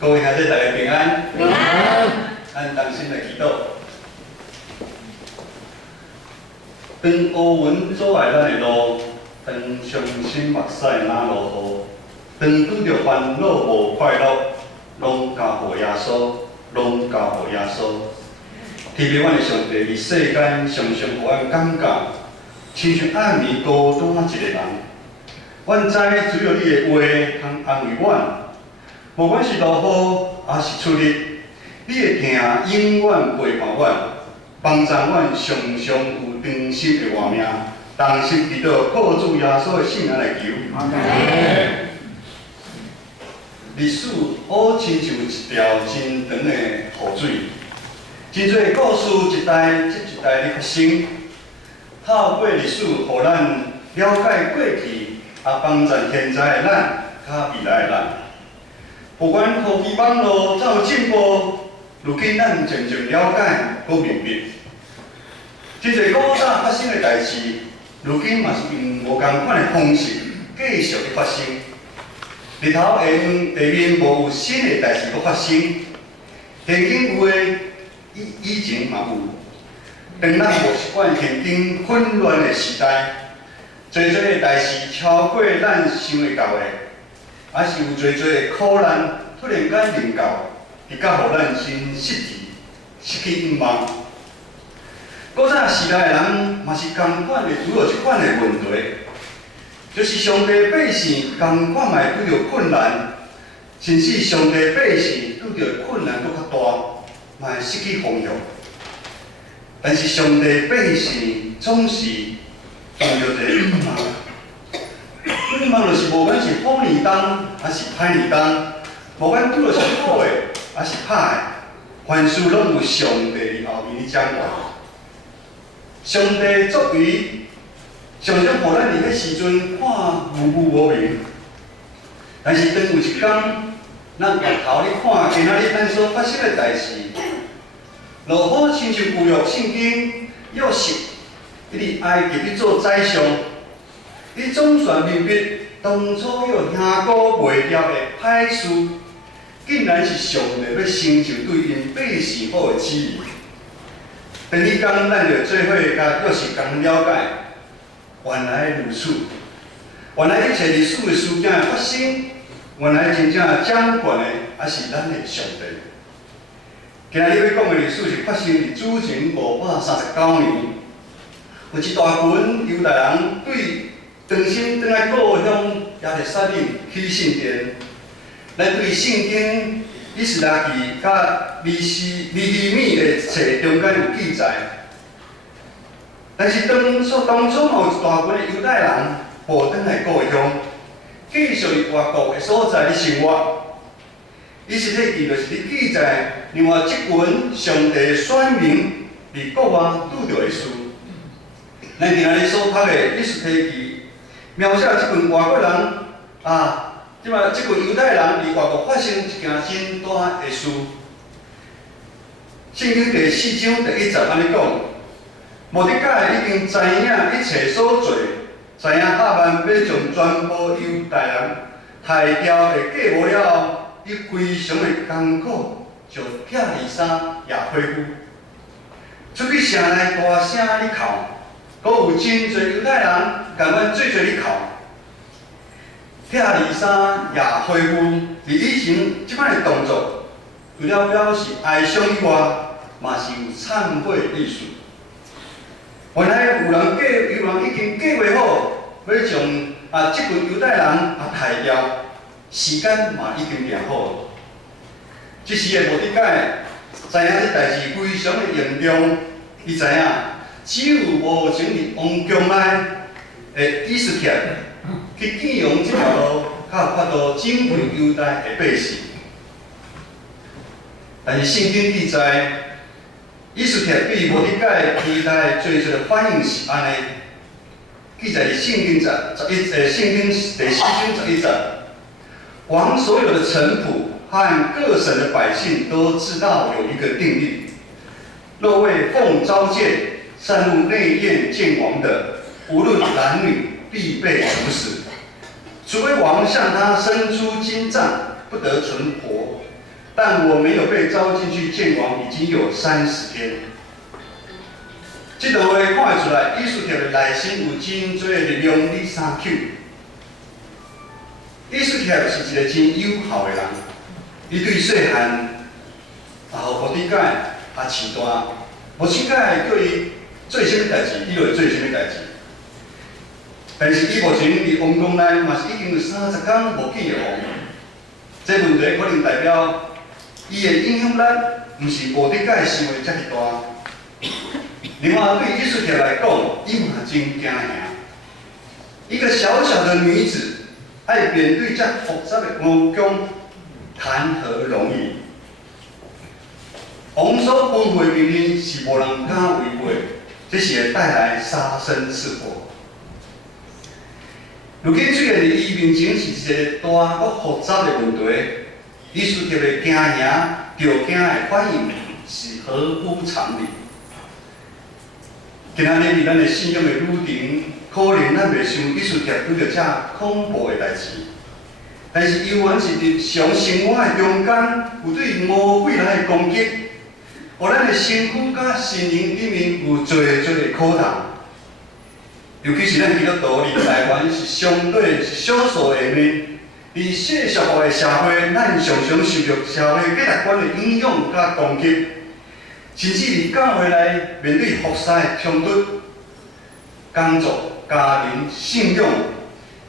各位兄弟大家平安。平安。咱同心来祈祷。当乌云阻碍咱的路，当伤心目屎哪落雨，当拄着烦恼无快乐，拢交予耶稣，拢交予耶稣。天父，阮的上帝，伫世间常常予阮感觉，亲像暗暝孤单一个人。阮知只有你的话通安慰阮。 无管是落雨，还是出日，你的疼永远陪伴阮，帮助阮常常有长心的活命。同心祈祷，靠主耶稣的圣名来求。历史好亲像一条真长的河水，真侪故事一代接一代的发生。透过历史，互咱了解过去，也帮助现在的咱，甲未来的咱。 不管科技网络怎有进步，如今咱渐渐了解、搁明白，真侪古早发生的代志，如今嘛是用无共款的方式继续伫发生。日头下面无有新的代志搁发生，现今有诶以前嘛有。当咱无习惯现今混乱的时代，侪的代志超过咱想会到的。 也是有侪的苦难，突然间临到，会甲互咱真失志、失去希望。古早时代的人嘛是共款的拄着即款的问题，就是上帝百姓共款嘛会拄着困难，甚至上帝百姓拄着困难搁较大，嘛会失去方向。但是上帝百姓总是遇着一个困难。 希望就是无管是好年冬还是歹年冬，无管拄着是好的还是歹的，凡事拢有上帝伫后面伫掌管。上帝作为常常互咱伫迄时阵看无明，但是当有一天，咱回头咧看今仔日咱所发生的代志，落好亲像旧约圣经约瑟，伊伫埃及去做宰相。 伊总算明白，当初有兄哥袂调的歹事，竟然是上帝要成就对因百姓好的旨意。第二天，咱就做伙甲约瑟共了解，原来如此。原来一切历史的事件发生，原来真正掌权的还是咱的上帝。今日要讲的历史是发生伫主前539年，有一大群犹太人对 重新转来故乡亚历山岭起圣殿，咱对圣经以斯拉记甲尼希米的册中间有记载。但是当初有一大群的犹太人步转来故乡，继续伫外国的所在咧生活。以斯拉记就是咧记载另外一群上帝的选民伫国外拄着的事。咱今仔日所读的以斯拉记。 描写即群外国人即摆即群犹太人伫外国发生一件真大的事。圣经第4章第1节安尼讲：末底改已经知影一切所做，知影哈曼要将全部犹太人杀掉的计谋了，伊非常的艰苦，就拆衣衫也恢复，出去城内大声咧哭。 阁有真侪犹太人共阮做咧哭，拆衣衫也恢复。伫以前即摆的动作，除了表示哀伤以外，嘛是有忏悔的意思。原来有人已经计划好，要将即群犹太人杀掉，时间嘛已经定好了。即时的末底改知影即代志非常的严重，伊知影。 只有无前伫王宫内的以斯帖去建用这条路，才有法度拯救犹太的百姓。但是圣经记载，以斯帖对末底改期待做出的反应是安尼，记载伫圣经第4章11节，王所有的臣仆和各省的百姓都知道有一个定律，若为奉召见。 擅入内院见王的，无论男女，必被处死。除非王向他伸出金杖，不得存活。但我没有被招进去见王，已经有30天。这段话看得出来，以斯帖的内心有真多力量伫三口。以斯帖是一个真友好的人，伊对细汉互弟解饲大，无请假叫伊做啥物代志，伊就会做啥物代志。但是伊目前伫王宫内嘛是已经有30天无见着王，这问题可能代表伊的影响力毋是无弟解想的遮尔大。另外，对以斯帖来讲，伊嘛真惊吓。一个小小的女子，爱面对遮复杂的王宫，谈何容易？王所吩咐的命令是无人敢违背，这是会带来杀身之祸。如今出现伫伊面前是一个大个复杂的问题，以斯帖的惊吓、着惊的反应是合乎常理。今仔日伫咱的信仰的旅程，可能咱袂想以斯帖遇到遮恐怖的代志，但是犹原是日常生活的中间，有对魔鬼来的攻击，互咱的身躯甲心灵里面有做的苦痛。尤其是咱基督徒伫台湾是相对是少数下面，伫世俗化的社会，咱常常受到社会价值观的影响甲攻击。甚至伫教会内面对复杂的冲突、工作、家庭、信仰，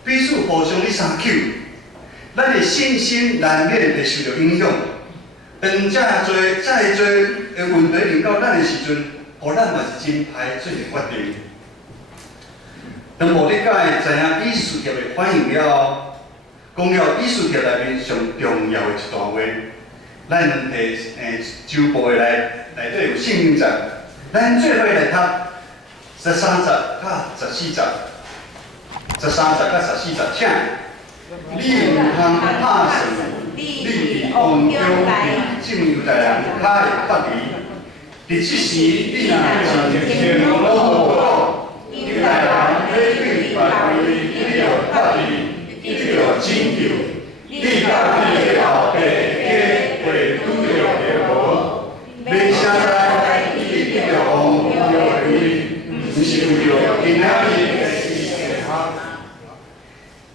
彼此互相相口，咱的信心难免会受到影响。当遮多的问题临到咱的时阵，互咱嘛是真歹做决定。当无理解知影以斯帖的反应了后，讲了以斯帖内面上重要的一段话。咱周报的内底有圣经节，咱做伙来读13节甲14节，13节甲14节，请你毋通拍算，你伫王中伫正犹太人较会发离。伫即时，你若真天公好讲，犹太人要对拜位，你着发离，你着拯救，你甲你的后辈会拄着的无？要啥在你得着王着的位，毋是为着今仔日的事情吗？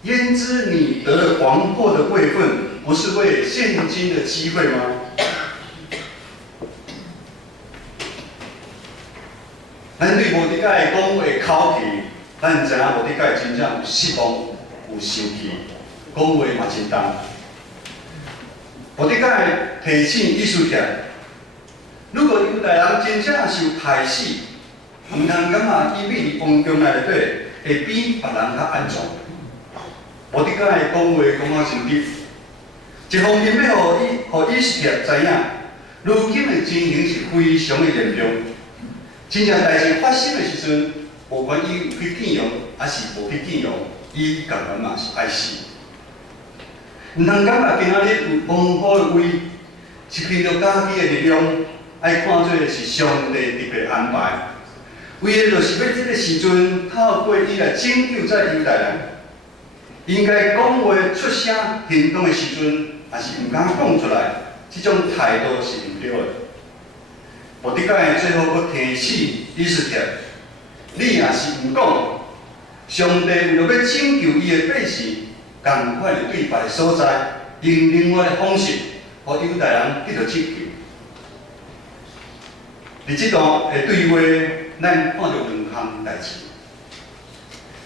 焉知你得了皇后的位分，不是为现今的机会吗？咱对无理解讲话口气，咱知影无理解真正有失望、有生气，讲话嘛真重。无理解提醒以斯帖，如果犹太人真正是有害死，毋通感觉伊秘伫王宫内底会比别人较安全。无理解讲话讲啊伤直，一方面要互以斯帖知影，如今的情形是非常的严重。真正代志发生的时阵，无管伊有去见容，还是无去见容，伊共款嘛是爱死。毋通感觉今仔日有王后的位，是凭着家己的力量，爱看做是上帝特别安排。为了就是要这个时阵，透过伊来拯救这犹太人。应该讲话出声行动的时阵，也是毋敢讲出来，这种态度是毋对的。无理解最后佫提醒以斯帖，你若是毋讲，上帝为了要拯救伊的百姓，同款的对别的所在，用另外的方式，互犹太人得到拯救。伫这段的对话，咱看到两项代志。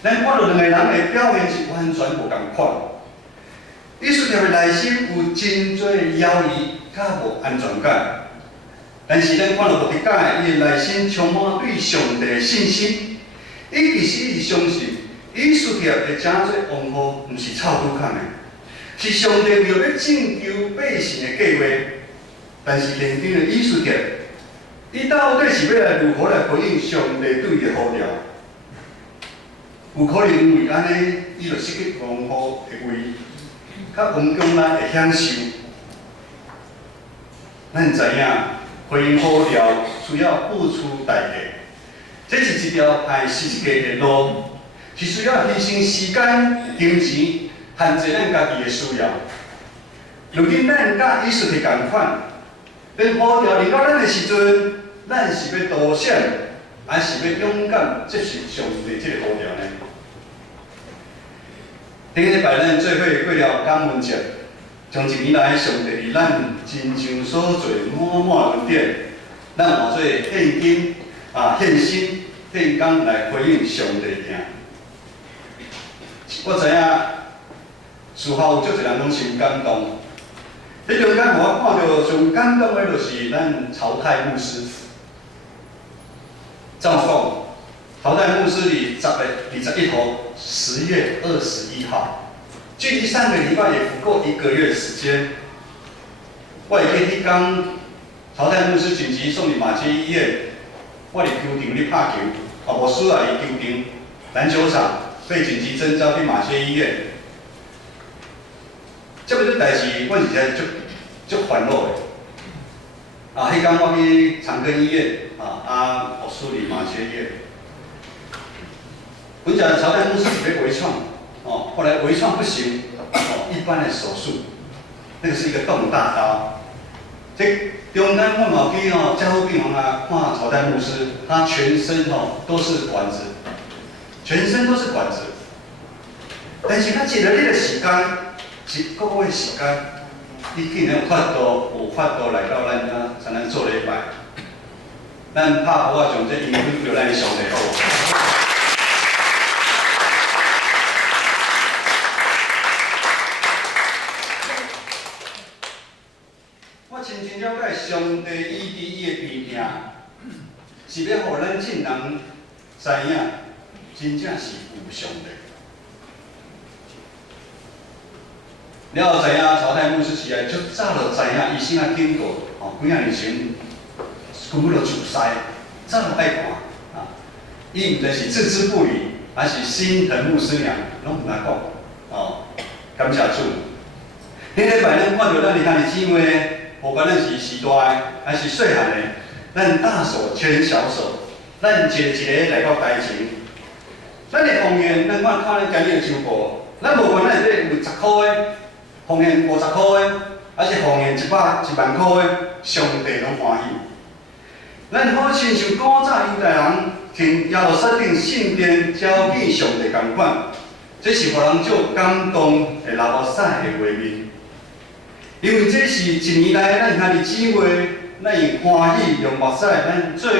咱看到两个人的表现是完全无共款。以斯帖的内心有真多犹豫，甲无安全感。但是咱看到无理解，伊的内心充满对上帝的信心。伊其实是相信，以斯帖会成做王后，毋是臭拄看的，是上帝为了要拯救百姓的计划。但是现今的以斯帖，伊到底是要来如何来回应上帝对伊的呼召？有可能因为安尼，伊就失去王后的位，甲王宫内的享受。咱知影，回应呼召需要付出代价，这是一条歹世界的路，是需要牺牲时间、金钱，限制咱家己的需要。如今咱甲艺术是共款，当呼召临到咱的时阵，咱是要多想，还是要勇敢接受上帝这个呼召呢？顶礼拜咱做伙过了感恩节，将一年来上帝伫咱真正所做满满恩典，咱换做献金献心献工来回应上帝的名。我知影事后有足侪人拢真感动。迄中间，我看到上感动的，就是咱曹太牧师。照讲，曹太牧师伫10月21号，10月21号，距离上个礼拜也不过1个月时间。我会记迄天，曹太牧师紧急送入马偕医院，我伫球场咧拍球，无需要伫球场篮球场被紧急征召去马偕医院。这个代志，我是真足烦恼的。迄天我去长庚医院，我梳理马偕医院。本讲曹太牧师是要微创，后来微创不行，一般的手术，那个是一个动大刀。这中间我嘛去加护病房看曹太牧师，他全身都是管子，全身都是管子。但是他一日的时间。1个月时间，你竟然有法度来到咱遮，才能做礼拜。咱拍鼓将这应许着咱的上帝好。我真正了解上帝伊伫伊的边境，是要互咱众人知影，真正是有上帝。了后知影，曹太牧师是来足早就知影，医生啊警告，几啊年前根本就自师，早就爱看伊毋知是置之不理，还是心疼牧师娘，拢毋敢讲。感谢主。迄礼拜咱看到咱伫遐的姊妹，无管咱是时大的还是细汉的，咱大手牵小手，咱一个一个来到台前。咱的奉献，咱看咱今日的周报，咱无管咱内底有10块的。奉献50块的，还是奉献1万块的，上帝拢欢喜。咱好亲像古早犹太人听耶路撒冷圣殿交给上帝同款，这是互人足感动的拉布赛的画面。因为这是一年来咱兄弟姊妹，咱以欢喜用目屎，咱做伙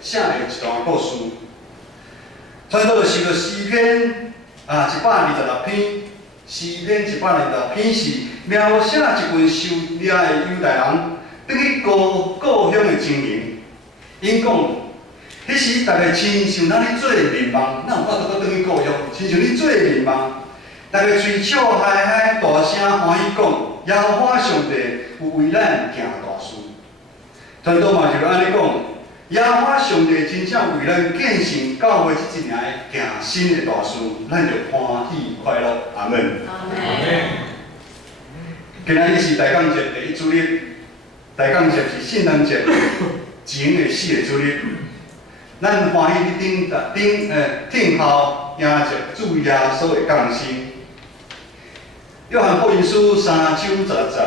写的一段故事。传道是个诗篇126篇。诗篇126篇是描写一群受掠的犹太人转去故乡的情形。因讲，迄时大家亲像咱咧做面梦，哪有法度转去故乡？亲像你做面梦，大家嘴笑嗨嗨，大声欢喜讲，耶和华上帝有为咱行大事。传道嘛就是安尼讲，耶和华上帝真正为咱建成教会这一年行新的大事，咱就欢喜快乐。阿门。阿门。今仔日是大港节第1主日，大港节是圣诞节前的4个主日。咱欢喜等候迎接主耶稣的降生。约翰福音书3章10节，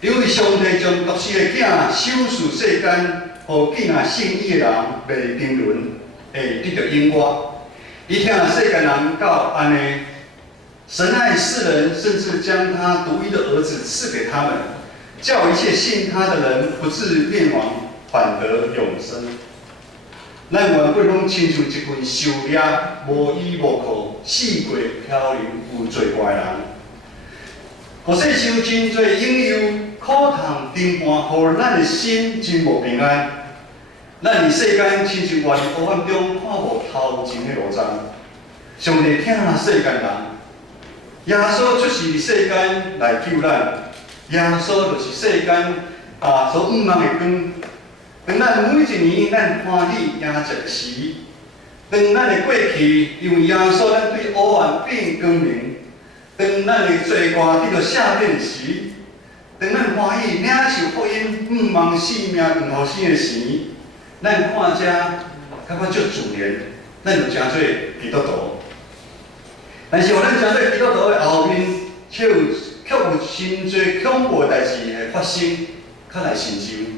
因为上帝将独生的囝赏赐世间。互敬爱信伊的人袂沉沦，会得到永活。伊听世间人到安尼，神爱世人，甚至将他独一的儿子赐给他们，叫一切信他的人不至灭亡，反得永生。咱原本拢亲像一群受掠、无依无靠、四过漂流有罪过的人，互世受真侪引诱、苦痛、颠簸，互咱的心真无平安。咱伫世间亲像活伫黑暗中，看无头前的路障。上帝疼世间人，耶稣出世伫世间来救咱。耶稣就是世间所毋茫的光。当咱每一年咱欢喜迎接时，当咱的过去因为耶稣咱对黑暗变光明，当咱的罪过得到赦免时，当咱欢喜领受福音毋茫性命长互生的时，咱看遮感觉足自然，咱就诚做基督徒。但是，互咱诚做基督徒的后面，却有却有真侪恐怖的代志会发生，较来成就。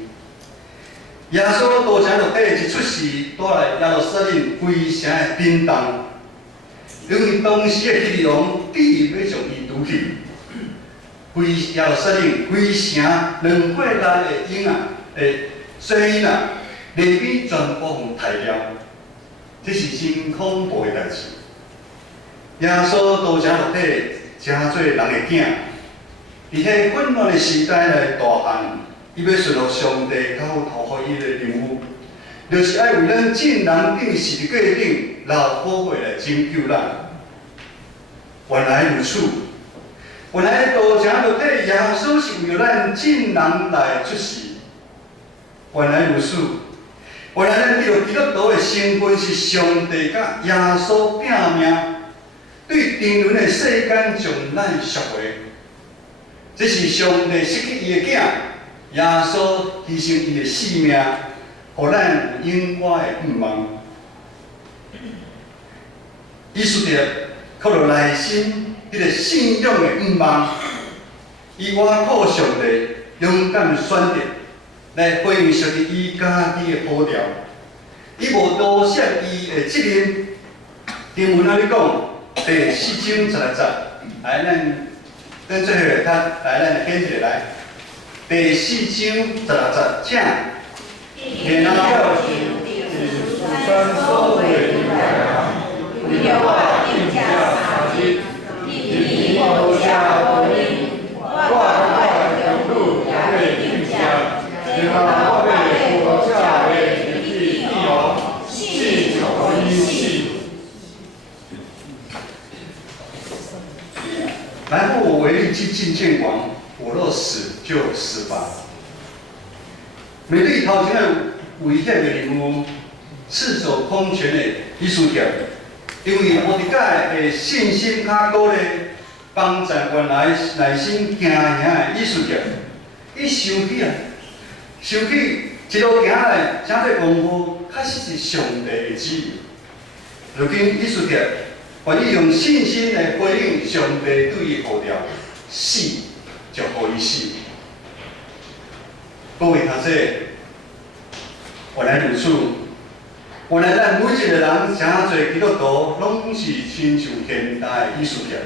耶稣道成肉体一出世，带来耶路撒冷规城的震动，因为当时的希律王计要将伊掳去，规耶路撒冷规城2岁内的婴仔、小婴仔，内边全部互杀掉，这是真恐怖的代志。耶稣道成肉体，成做人的囝，伫迄混乱的时代来大汉。伊要顺服上帝交托予伊的任务，就是爱为咱众人顶十字架顶流宝血来拯救咱。原来如此，原来道成肉体耶稣是为了咱众人来出世。原来如此，原来咱得到基督徒的身份是上帝甲耶稣拼命，对沉沦的世间将咱赎回。这是上帝失去伊的囝。耶稣牺牲伊的性命，互咱有永远的盼望。伊输着靠着内心迄个信仰的盼望，伊挖靠上帝，勇敢选择来回应上帝伊家己的呼召。伊无多谢伊的责任。经文安尼讲，第4章16节，来咱做伙来读，来咱来念一下来。第4章16节，请。天啊，要求是穿梭为你来，为我定下查经，你留下回应，我的路也会定下，然后为我下为地有信求因信。然后我为力去觐见王。我若死，就死吧。面对头前的危险的任务，赤手空拳的伊输掉，因为摩迪改的信心较高咧，帮助原来内心惊吓的伊输掉，伊生气啊，生气一路行来，真侪功夫确实是上帝的旨意。如今伊输掉，愿意用信心来回应上帝对伊呼召，死。就互伊死。各位同学，原来如此。原来咱每一个人诚侪基督徒，拢是亲像现代的艺术家。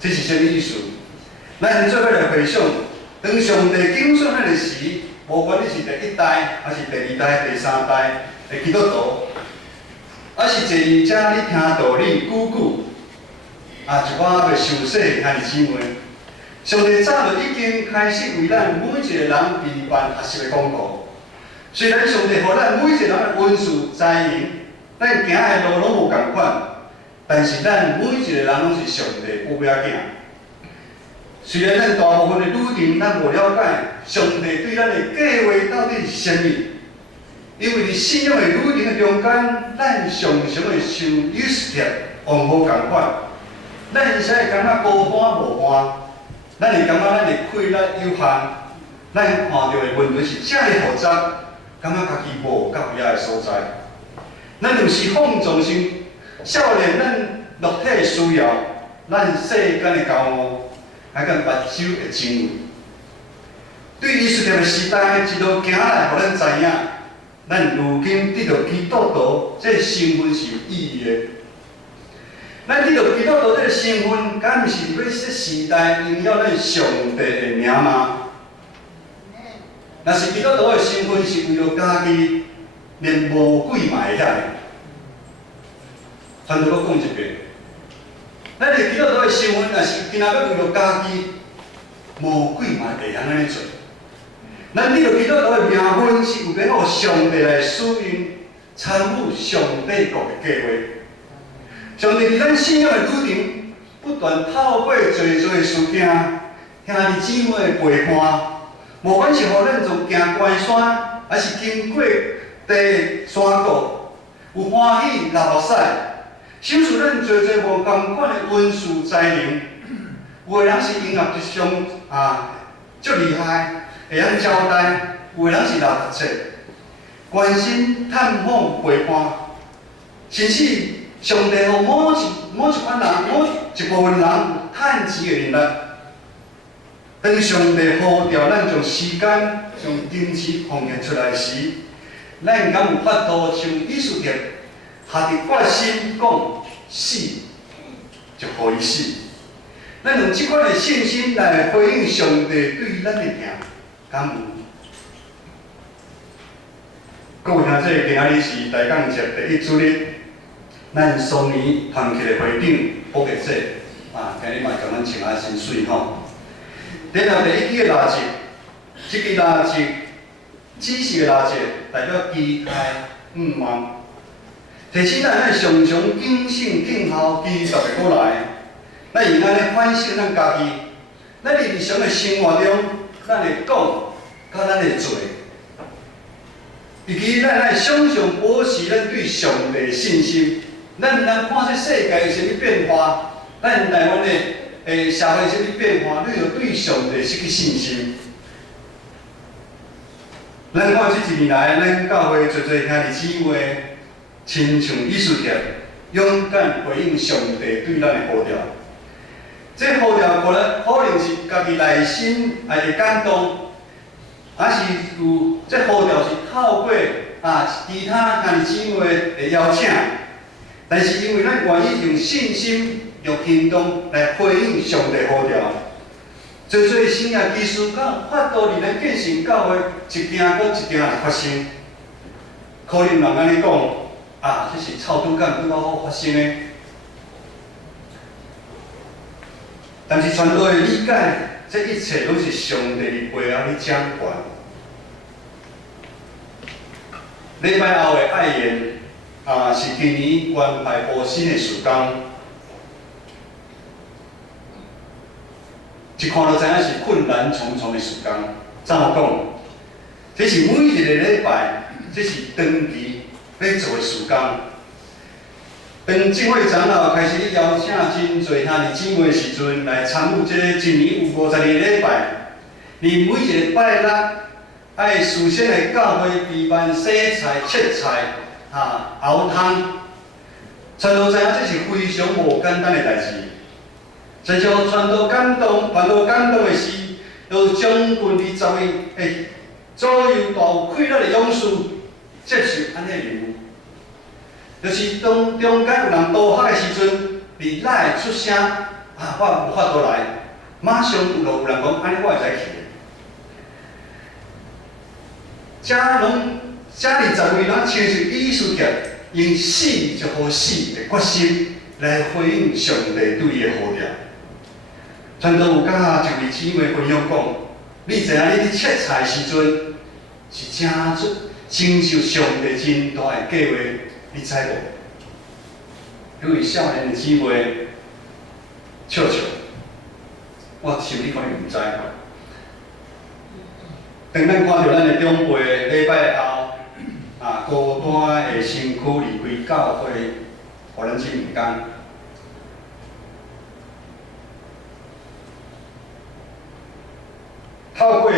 这是啥物意思？咱做伙来回想，当上帝拣选咱的时，无管你是第1代，还是第2代、第3代的基督徒，还是坐伫遮你听道理久久，一寡未受洗的兄弟姊妹。上帝早就已经开始为咱每一个人备办学习的功课。虽然上帝予咱每一个人的恩赐才能，咱行的路拢无共款，但是咱每一个人拢是上帝宝贝仔囝。虽然咱大部分的旅程咱无了解上帝对咱的计划到底是啥物，因为伫信仰的旅程的中间，咱常常会受有时贴往无共款，咱有时会感觉孤单无伴。咱会感觉咱的气力有限，咱看到的问题是遮尔复杂，感觉家己无到遐的所在。咱有时放纵心，少年咱肉体的需要，咱世间的骄傲，还甲目睭的情味。对伊斯兰的时代一路行来，互咱知影，咱如今得到基督徒这身份是有意义的。咱得到基督徒这个身份，敢毋是要这时代荣耀咱上帝的名吗？若是基督徒的身份是为了家己，连魔鬼嘛会晓的。反正我讲一遍，咱的基督徒的身份，若是今仔要为了家己，魔鬼嘛会晓安尼做。咱得到基督徒的名分，是为了互上帝来使用，参与上帝国的计划。上帝伫咱信仰的旅程，不断透过侪侪的事件，兄弟姊妹的陪伴，无管是互咱从行关山，还是经过地山谷，有欢喜流目屎，享受咱侪侪无同款的恩赐才能。有的人是音乐一项足厉害，会晓交代；有的人是老读册，关心、探访、陪伴，甚至上帝互某一款人、某一部分人趁钱的能力，当上帝呼召咱将时间、将金钱奉献出来时，咱敢有法度像以斯帖下定决心讲死，就互伊死？咱用即款的信心来回应上帝对咱的疼，敢有？各位兄弟，今仔日是大港节第1主日，咱双年团契的会长普结节今日嘛将咱穿啊真水吼。然后第1期的蜡烛，这支蜡烛，指示的蜡烛代表期待、望，提醒咱常常谨慎静候期待的到来。咱用安尼反省咱家己，咱日常的生活中，咱会讲，甲咱会做，以及咱来常常保持咱对上帝的信心。咱毋通看这世界有啥物变化，咱台湾的社会有啥物变化，你着对上帝失去信心。咱看这1年来，咱教会做兄弟姊妹，亲像以斯帖，勇敢回应上帝对咱的呼召。这呼召可能是家己内心的感动，还是有这呼召是透过其他兄弟姊妹的邀请，但是因为咱愿意用信心、用行动来回应上帝呼召，做生涯技术甲法度伫咱建成教会一件搁一件来发生。可能人安尼讲这是操拄感拄好好发生的。但是传道的理解，这一切拢是上帝伫背后咧掌管。礼拜后的爱宴是今年元牌部新的事工，一看就知影是困难重重的事工。怎么讲？这是每一个礼拜，这是长期要做的事工。当敬会长老开始邀请真侪兄弟姊妹的时阵，来参与这个一年有50个礼拜，你每一个拜六爱事先来教会备办洗菜、切菜、熬汤，传道知影这是非常无简单的代志。在将传道感动的是，有将近20位左右大有快乐的勇士接受安尼任务。就是当中间有人倒下的时阵，你哪会出声？我无法度来，马上有人讲，安尼我会使去。这20位人亲像以斯帖，用死就好死的决心来回应上帝对伊的呼召。传道有甲一位姊妹分享讲，你知影你伫切菜的时阵，是承受上帝真大的计划。你知无？有位少年的姊妹笑笑，我想你可能毋知。当咱看到咱的长辈礼拜后，孤单的身躯离开教会，互咱真毋甘。透过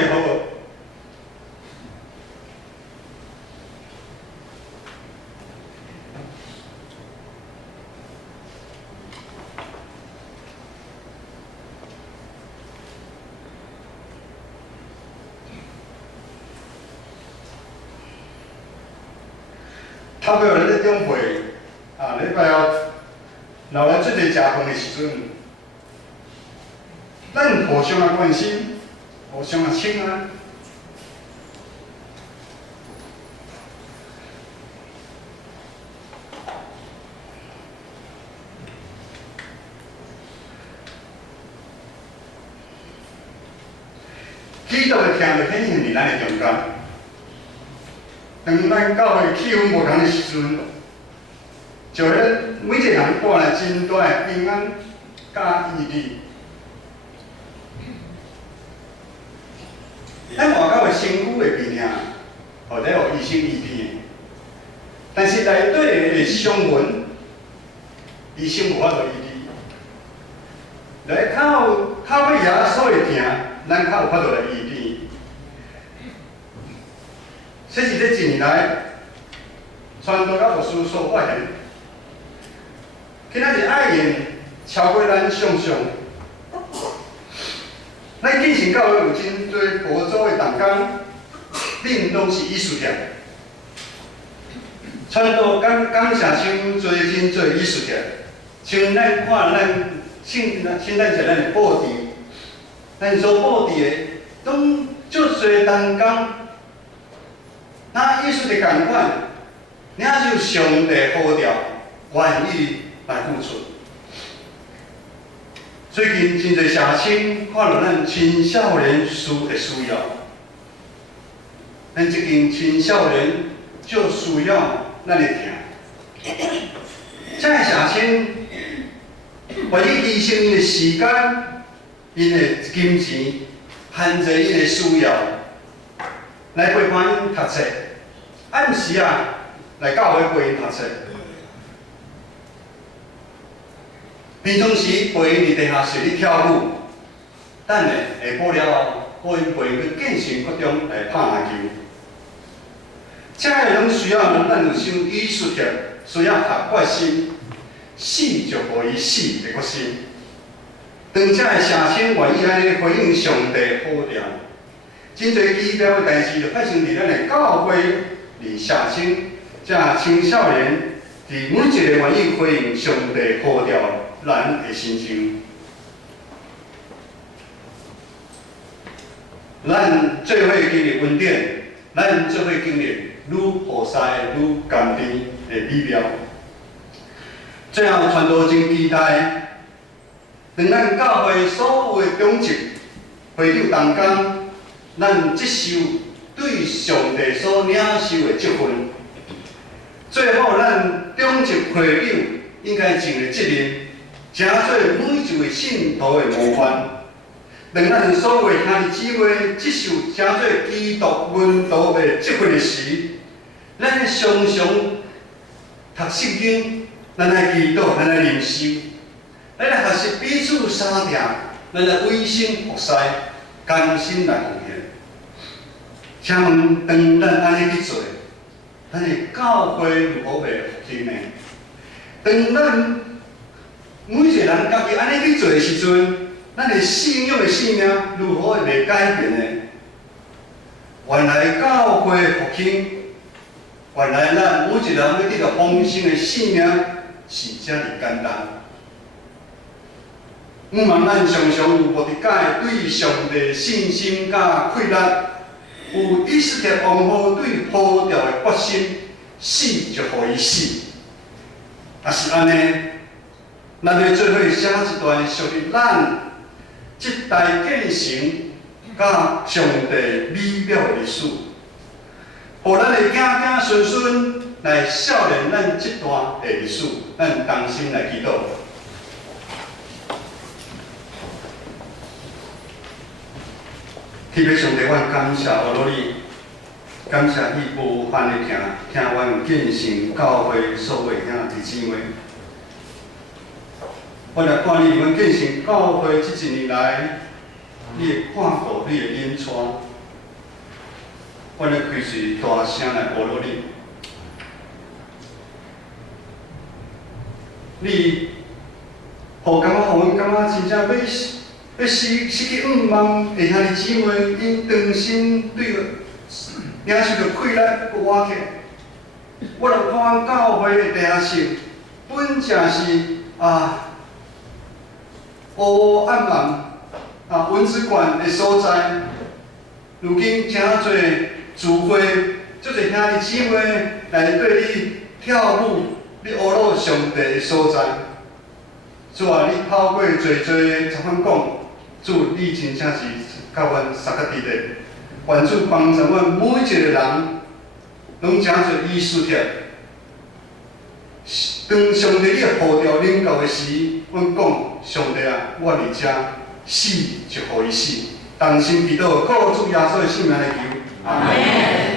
透过咱咧长辈礼拜后，老人出来食饭的时阵，咱互相关心，互相请安。基督的听着显现伫咱的中间。当咱教会气氛无同的时阵，就迄每一个人带来真大的平安甲意义。咱外口的身躯会变疼，或者互医生医治，但是内底的伤痕，医生无法度医治。来口尾牙所会疼，咱较有法度来医治。这是这1年来，传道甲牧师所发现，今仔日爱宴超过咱想象，咱进行教会有真侪佛祖的同工，恁拢是艺术家。传道感谢像做真侪艺术家，像咱看咱咱是咱的布置，咱所布置的，拢足侪同工，那艺术的共款，领受上帝呼召，愿意来付出。最近真侪社青看到咱青少年的需要，咱这群青少年就需要咱的听。这个社青愿意牺牲因的时间、因的金钱，限制因的需要，来陪伴因读册，按时来教会陪因读册。平常时陪因伫地下室里跳舞，等下下晡了后，陪因去健身国中来拍篮球。这个拢需要咱有像艺术家，需要下决心，死就互伊死的决心。当这个社青愿意安尼回应上帝呼召，真侪奇妙的代志就发生伫咱的教会，伫社青、这青少年，伫每一个愿意回应上帝呼召咱的心情。咱做伙经历恩典，咱做伙经历愈菩萨愈甘甜的美妙。最后传道真期待，当咱教会所有的长职、会长同工，咱接受对上帝所领受的职分。最后，咱长职会长应该尽的责任，诚做每一位信徒的模范。当咱所有的兄弟姊妹接受诚做基督门徒的职分的时，咱要常常读圣经，咱来祈祷，咱来灵修，咱来学习彼此相听，咱来委身服侍，甘心来奉献。请问，当咱安尼去做，咱的教会如何袂复兴呢？当咱每一个人家己安尼去做的时阵，咱的信仰的生命如何会袂改变呢？原来教会复兴，原来咱每一人要得到丰盛的生命是遮尔简单。毋茫咱常常有无伫解对上帝的信心甲快乐，有以色列王后对呼召的决心，死就互伊死。也是安尼，咱要做伙写一段属于咱这代继承甲上帝美妙的历史，互咱的子子孙孙来少年咱这段的历史，咱同心来祈祷。天父上帝，阮感谢阿罗你，感谢你无限的听阮建成教会所有的兄弟姊妹。我来看你阮建成教会这一年来，你的看顾，你的引带，我来开嘴大声来阿罗你。你，互阮感觉真正要失去毋茫的兄弟姊妹，因当心对领受着快乐搁活起。我来看阮教会的地下室，本正是黑暗茫蚊子馆的所在。如今诚侪聚会，足侪兄弟姊妹来对你跳舞，你学习上帝的所在。主啊，你透过侪侪十分讲。主，你真正是甲阮三个伫咧，愿主帮助阮每一个人，拢诚做艺术家。当上帝你呼召领导的时，阮讲上帝啊，我伫遮，死就互伊死。同心祈祷，靠主耶稣的圣名来求。阿门。